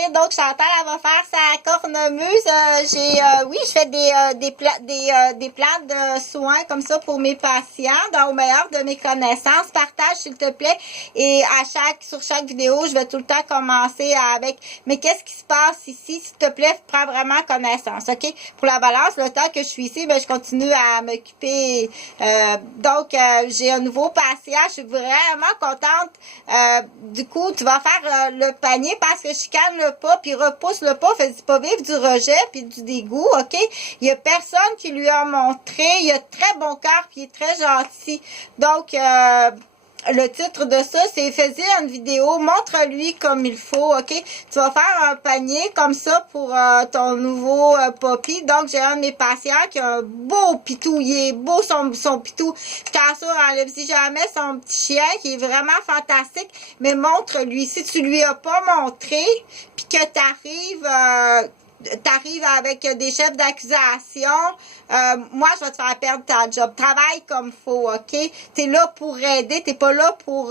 soirée. Donc, Chantal, elle va faire sa cornemuse. Oui, je fais des plans de soins comme ça pour mes patients, au meilleur de mes connaissances. Partage, s'il te plaît. Et sur chaque vidéo, je vais tout le temps commencer avec, mais qu'est-ce qui se passe ici? S'il te plaît, prends vraiment connaissance, OK? Pour la balance, le temps que je suis ici, je continue à m'occuper. Donc, j'ai un nouveau patient. Je suis vraiment contente. Du coup, tu vas faire le panier parce que chicane le pas, puis repousse le pas, fais pas vivre du rejet, puis du dégoût, OK? Il y a personne qui lui a montré. Il a très bon cœur, puis il est très gentil. Donc, le titre de ça, c'est « Fais-y une vidéo, montre-lui comme il faut, OK? » Tu vas faire un panier comme ça pour ton nouveau poppy. Donc, j'ai un de mes patients qui a un beau pitou. Il est beau, son pitou. Je t'assure, enlève-y jamais son petit chien qui est vraiment fantastique. Mais montre-lui. Si tu lui as pas montré, puis que t'arrives avec des chefs d'accusation, moi, je vais te faire perdre ta job. Travaille comme faut, OK? T'es là pour aider, t'es pas là pour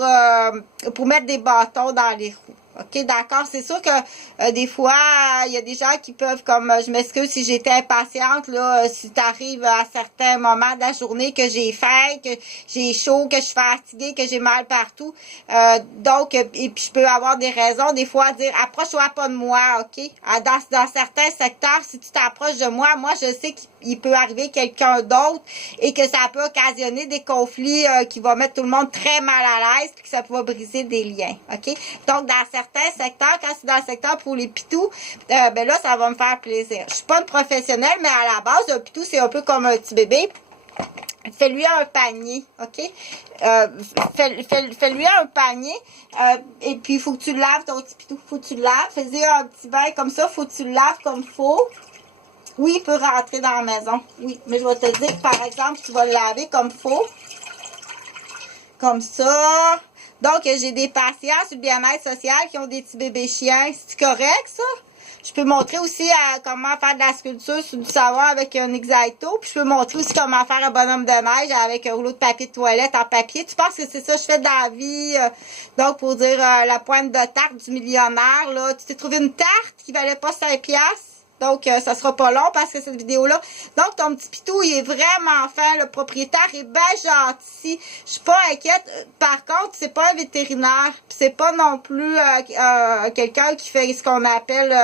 mettre des bâtons dans les roues. OK, d'accord? C'est sûr que des fois, il y a des gens qui peuvent, comme, je m'excuse si j'étais impatiente, là, si t'arrives à certains moments de la journée que j'ai faim, que j'ai chaud, que je suis fatiguée, que j'ai mal partout. Donc, et puis je peux avoir des raisons, des fois, à dire, approche-toi pas de moi, OK? Dans certains secteurs, si tu t'approches de moi, je sais qu'il peut arriver quelqu'un d'autre et que ça peut occasionner des conflits qui vont mettre tout le monde très mal à l'aise puis que ça peut briser des liens, OK? Donc, dans certains secteurs, quand c'est dans le secteur pour les pitous, ben là, ça va me faire plaisir. Je suis pas une professionnelle, mais à la base, un pitou, c'est un peu comme un petit bébé. Fais-lui un panier, OK? Fais-lui un panier, et puis il faut que tu le laves, ton petit pitou. Faut que tu le laves. Fais-y un petit bain comme ça, faut que tu le laves comme il faut. Oui, il peut rentrer dans la maison. Oui, mais je vais te dire que, par exemple, tu vas le laver comme il faut. Comme ça. Donc, j'ai des patients sur le bien-être social qui ont des petits bébés chiens. C'est correct, ça? Je peux montrer aussi comment faire de la sculpture sur du savon avec un X-Acto. Puis, je peux montrer aussi comment faire un bonhomme de neige avec un rouleau de papier de toilette en papier. Tu penses que c'est ça que je fais dans la vie? Donc, pour dire la pointe de tarte du millionnaire, là, tu t'es trouvé une tarte qui valait pas 5 piastres. Donc, ça sera pas long parce que cette vidéo-là. Donc, ton petit pitou, il est vraiment fin. Le propriétaire est bien gentil. Je suis pas inquiète. Par contre, c'est pas un vétérinaire. C'est pas non plus quelqu'un qui fait ce qu'on appelle...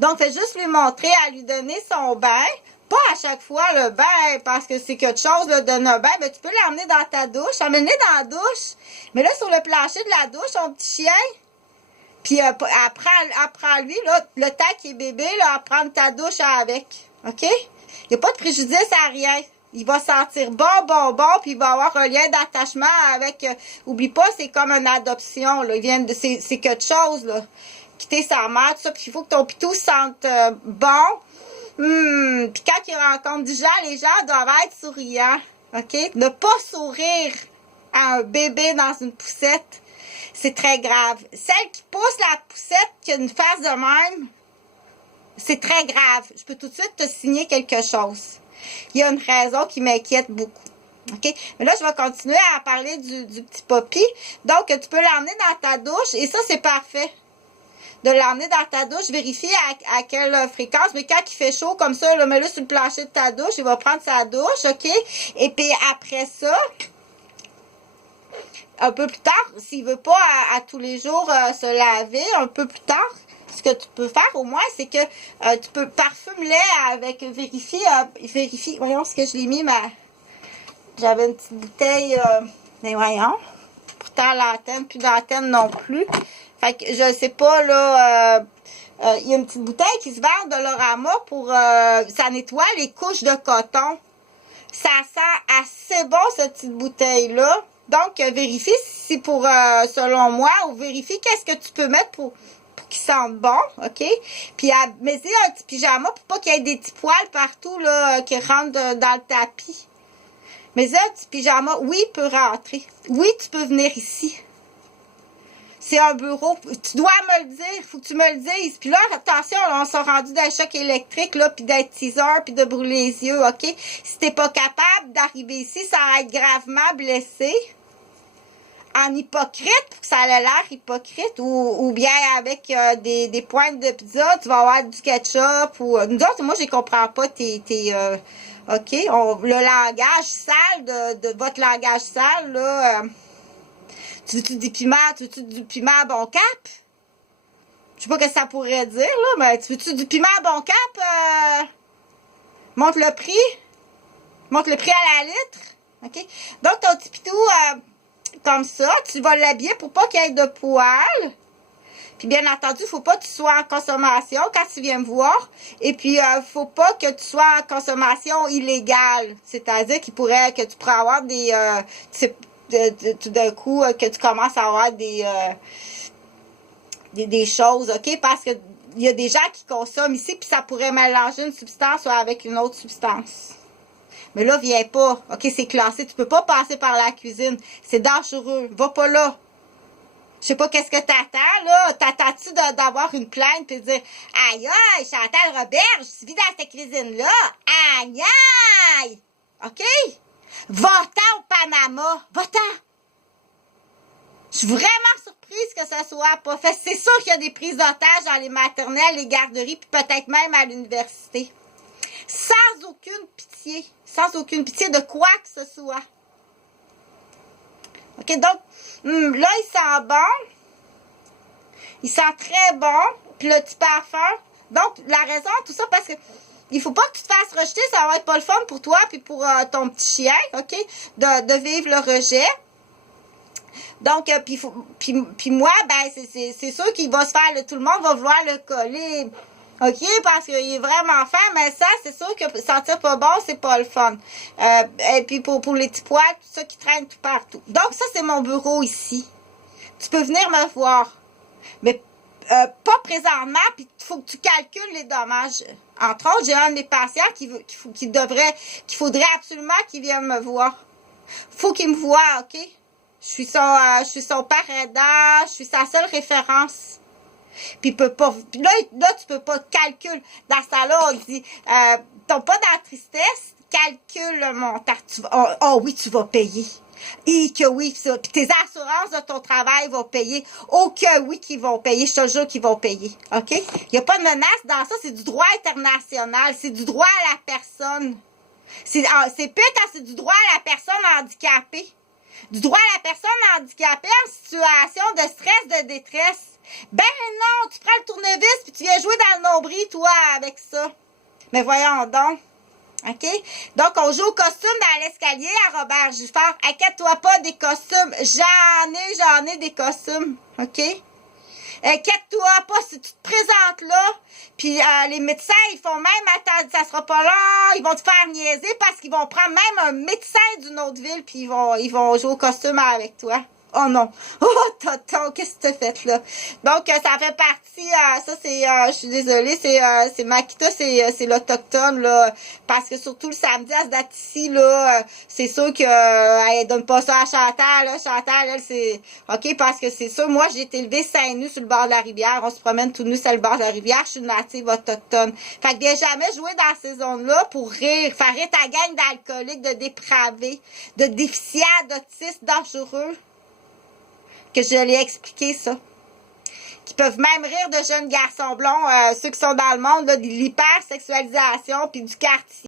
Donc, fais juste lui montrer à lui donner son bain. Pas à chaque fois le bain, parce que c'est quelque chose de donner un bain. Mais tu peux l'emmener dans ta douche. Emmène-le dans la douche. Mais là, sur le plancher de la douche, ton petit chien... Puis apprends-lui, là, le temps qu'il est bébé, là, à prendre ta douche avec. OK? Il n'y a pas de préjudice à rien. Il va sentir bon, puis il va avoir un lien d'attachement avec... oublie pas, c'est comme une adoption, là. C'est quelque chose, là. Quitter sa mère, tout ça. Puis il faut que ton pitou sente bon. Puis quand il rencontre du gens, les gens doivent être souriants. OK? Ne pas sourire à un bébé dans une poussette. C'est très grave. Celle qui pousse la poussette, qui a une face de même, c'est très grave. Je peux tout de suite te signer quelque chose. Il y a une raison qui m'inquiète beaucoup. OK? Mais là, je vais continuer à parler du petit poppy. Donc, tu peux l'emmener dans ta douche et ça, c'est parfait. De l'emmener dans ta douche, vérifie à quelle fréquence. Mais quand il fait chaud comme ça, mets-le sur le plancher de ta douche. Il va prendre sa douche, OK? Et puis après ça... Un peu plus tard, s'il veut pas à tous les jours se laver, un peu plus tard, ce que tu peux faire au moins, c'est que tu peux parfumer avec, vérifie, voyons ce que je l'ai mis, j'avais une petite bouteille, mais voyons, pourtant l'antenne, plus d'antenne non plus, fait que je sais pas, là, il y a une petite bouteille qui se vend de Dollarama pour, ça nettoie les couches de coton, ça sent assez bon cette petite bouteille-là. Donc, vérifie si c'est pour, selon moi, ou vérifie qu'est-ce que tu peux mettre pour qu'il sente bon, OK? Puis, mets-y un petit pyjama pour pas qu'il y ait des petits poils partout, là, qui rentrent dans le tapis. Mets-y un petit pyjama. Oui, il peut rentrer. Oui, tu peux venir ici. C'est un bureau. Tu dois me le dire. Faut que tu me le dises. Puis là, attention, là, on s'est rendu d'un choc électrique, là, puis d'être teaser, puis de brûler les yeux, OK? Si t'es pas capable d'arriver ici sans être gravement blessé, en hypocrite, pour que ça ait l'air hypocrite, ou bien avec des pointes de pizza, tu vas avoir du ketchup, ou nous autres, moi, je comprends pas OK, le langage sale de votre langage sale, là, tu veux-tu du piment, à bon cap? Je sais pas ce que ça pourrait dire, là, mais tu veux-tu du piment à bon cap? Monte le prix. Monte le prix à la litre. OK? Donc, ton petit pitou, comme ça, tu vas l'habiller pour pas qu'il y ait de poils. Puis, bien entendu, il faut pas que tu sois en consommation quand tu viens me voir. Et puis, faut pas que tu sois en consommation illégale. C'est-à-dire que tu pourrais avoir des... tout d'un coup, que tu commences à avoir des choses, OK? Parce que il y a des gens qui consomment ici, puis ça pourrait mélanger une substance avec une autre substance. Mais là, viens pas. OK, c'est classé. Tu peux pas passer par la cuisine. C'est dangereux. Va pas là. Je sais pas qu'est-ce que t'attends, là. T'attends-tu d'avoir une plainte et de dire « Aïe, aïe, Chantal Robert, je suis dans cette cuisine-là. Aïe, aïe! » OK? Va-t'en au Panama. Va-t'en. Je suis vraiment surprise que ça soit pas fait. C'est sûr qu'il y a des prises d'otages dans les maternelles, les garderies, puis peut-être même à l'université. Sans aucune pitié. Sans aucune pitié de quoi que ce soit. OK, donc, là, il sent bon. Il sent très bon. Puis le petit parfum. Donc, la raison, tout ça, parce que il faut pas que tu te fasses rejeter. Ça va être pas le fun pour toi puis pour ton petit chien, OK? De vivre le rejet. Donc, puis moi, ben, c'est sûr qu'il va se faire, tout le monde va vouloir le coller. OK? Parce qu'il est vraiment fin, mais ça, c'est sûr que sentir pas bon, c'est pas le fun. Et puis pour les petits poils, tout ça qui traîne tout partout. Donc, ça, c'est mon bureau ici. Tu peux venir me voir. Mais pas présentement, puis il faut que tu calcules les dommages. Entre autres, j'ai un de mes patients qu'il faudrait absolument qu'il vienne me voir. Faut qu'il me voie, OK? Je suis son père aidant, je suis sa seule référence. Puis là, tu peux pas calculer. Dans ce temps-là, on dit, t'as pas dans la tristesse, calcule le montant. Oh oui, tu vas payer. Et que oui, ça. Puis tes assurances de ton travail vont payer. Oh que oui, qu'ils vont payer. Je te jure qu'ils vont payer. OK? Il n'y a pas de menace dans ça. C'est du droit international. C'est du droit à la personne. C'est pire quand c'est du droit à la personne handicapée. Du droit à la personne handicapée en situation de stress, de détresse. Ben non, tu prends le tournevis puis tu viens jouer dans le nombril, toi, avec ça. Mais voyons donc. OK? Donc, on joue au costume dans l'escalier à Robert Giffard. Inquiète-toi pas des costumes. J'en ai des costumes. OK? Inquiète-toi pas si tu te présentes là. Puis les médecins, ils font même, attends, ça sera pas long. Ils vont te faire niaiser parce qu'ils vont prendre même un médecin d'une autre ville puis ils vont jouer au costume avec toi. Oh non. Oh, tonton, qu'est-ce que tu as fait là? Donc, ça fait partie, ça c'est, je suis désolée, c'est Makita, c'est l'autochtone, là. Parce que surtout le samedi, à ce date ici, là, c'est sûr que, elle donne pas ça à Chantal, là. Chantal, elle, c'est, OK, parce que c'est sûr, moi, j'ai été élevée seins nus sur le bord de la rivière. On se promène tout nu sur le bord de la rivière. Je suis une native autochtone. Fait que viens jamais jouer dans ces zones-là pour rire, faire rire ta gang d'alcooliques, de dépravés, de déficients, d'autistes dangereux. Que je l'ai expliqué, ça. Qui peuvent même rire de jeunes garçons blonds, ceux qui sont dans le monde, là, de l'hypersexualisation puis du quartier.